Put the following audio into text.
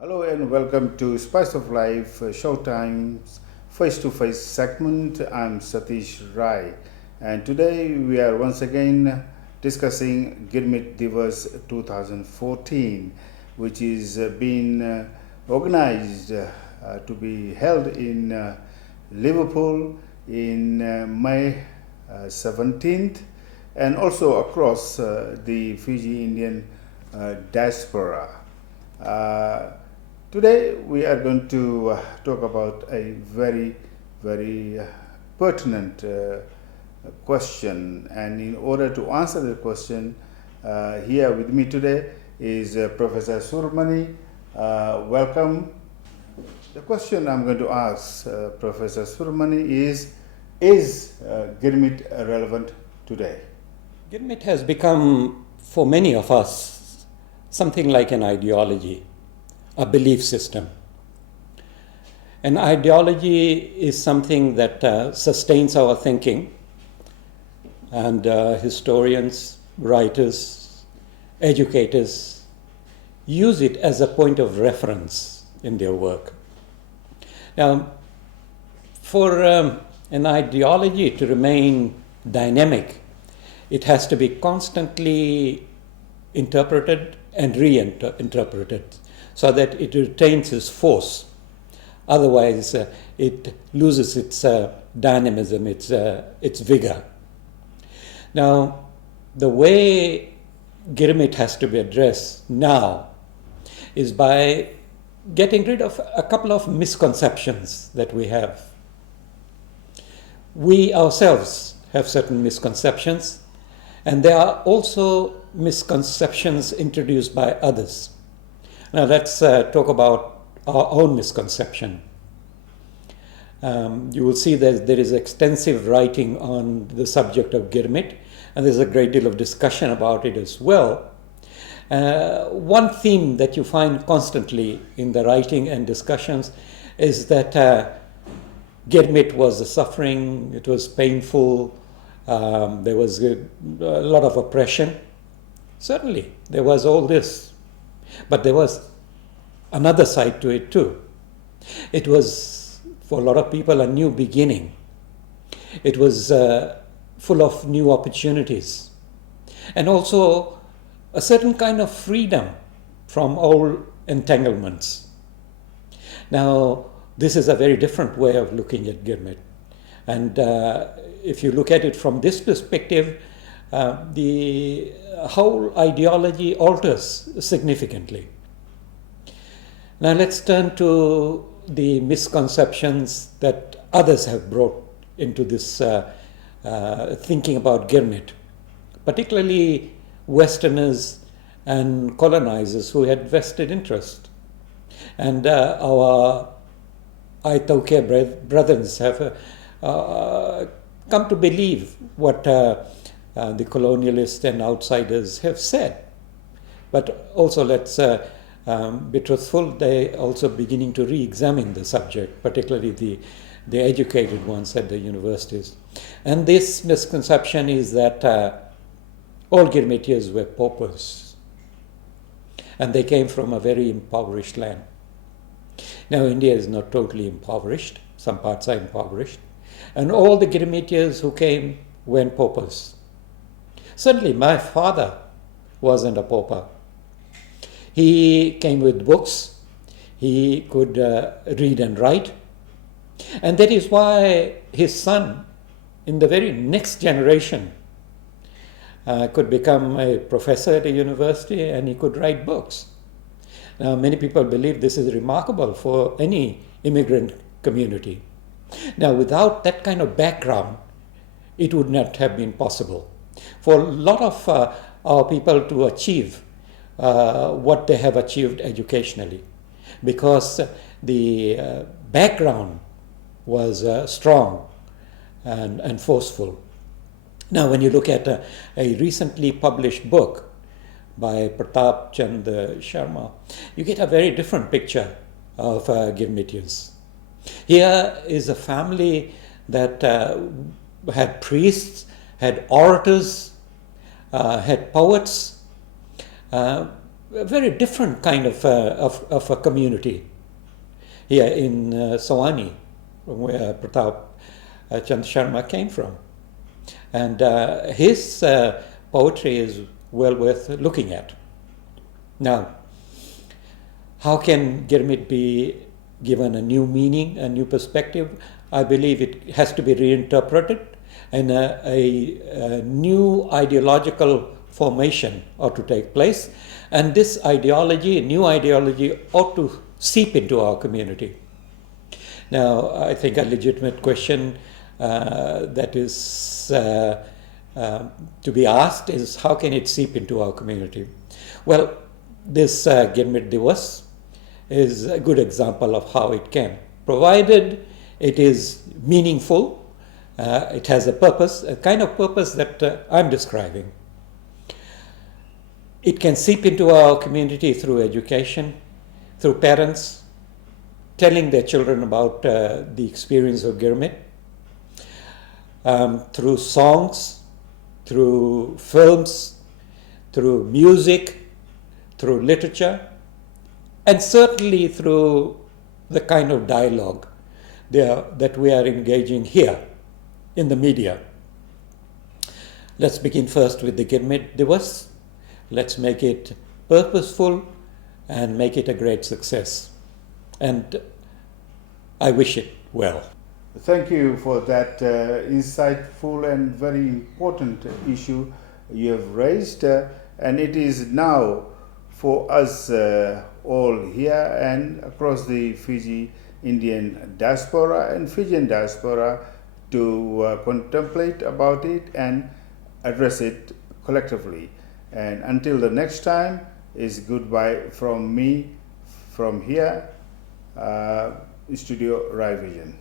Hello and welcome to Spice of Life Showtime's face-to-face segment. I'm Satish Rai, and today we are once again discussing Girmit Divas 2014, which is being organized to be held in Liverpool in May 17th, and also across the Fiji Indian diaspora. Uh, Today we are going to talk about a very pertinent question, and in order to answer the question, here with me today is Professor Subramani. Welcome. The question I'm going to ask Professor Subramani is Girmit relevant today? Girmit has become, for many of us, something like an ideology, a belief system. An ideology is something that sustains our thinking, and historians, writers, educators use it as a point of reference in their work. Now, for an ideology to remain dynamic, it has to be constantly interpreted and reinterpreted so that it retains its force. Otherwise, it loses its dynamism, its vigor. Now, the way Girmit has to be addressed now is by getting rid of a couple of misconceptions that we have. We ourselves have certain misconceptions, and there are also misconceptions introduced by others. Now let's talk about our own misconception. You will see that there is extensive writing on the subject of Girmit, and there's a great deal of discussion about it as well. One theme that you find constantly in the writing and discussions is that Girmit was a suffering, it was painful, there was a lot of oppression. Certainly, there was all this. But there was another side to it too. It was, for a lot of people, a new beginning. It was full of new opportunities. And also a certain kind of freedom from old entanglements. Now, this is a very different way of looking at Girmit. And if you look at it from this perspective, the whole ideology alters significantly. Now let's turn to the misconceptions that others have brought into this thinking about Girmit, particularly Westerners and colonizers who had vested interest. And our Aitauke brothers have come to believe what the colonialists and outsiders have said. But also, let's be truthful, they're also beginning to re-examine the subject, particularly the educated ones at the universities. And this misconception is that all Girmitians were paupers, and they came from a very impoverished land. Now, India is not totally impoverished. Some parts are impoverished. And all the Girmitians who came were paupers. Certainly, my father wasn't a pauper. He came with books. He could read and write. And that is why his son, in the very next generation, could become a professor at a university, and he could write books. Now, many people believe this is remarkable for any immigrant community. Now, without that kind of background, it would not have been possible for a lot of our people to achieve what they have achieved educationally, because the background was strong and forceful. Now, when you look at a recently published book by Pratap Chand Sharma, you get a very different picture of Girmitians. Here is a family that had priests, had orators, had poets, a very different kind of a community here in Sawani, from where Pratap Chand Sharma came from. And his poetry is well worth looking at. Now, how can Girmit be given a new meaning, a new perspective? I believe it has to be reinterpreted, and a new ideological formation ought to take place. And this ideology, new ideology, ought to seep into our community. Now, I think a legitimate question that is to be asked is, how can it seep into our community? Well, this Girmit Divas is a good example of how it can, provided it is meaningful, it has a purpose, a kind of purpose that I'm describing. It can seep into our community through education, through parents telling their children about the experience of Girmit, through songs, through films, through music, through literature, and certainly through the kind of dialogue that we are engaging here in the media. Let's begin first with the Girmit Divas. Let's make it purposeful and make it a great success. And I wish it well. Thank you for that insightful and very important issue you have raised. And it is now for us all here and across the Fiji Indian diaspora and Fijian diaspora to contemplate about it and address it collectively. And until the next time, is goodbye from me from here, Studio Rai Vision.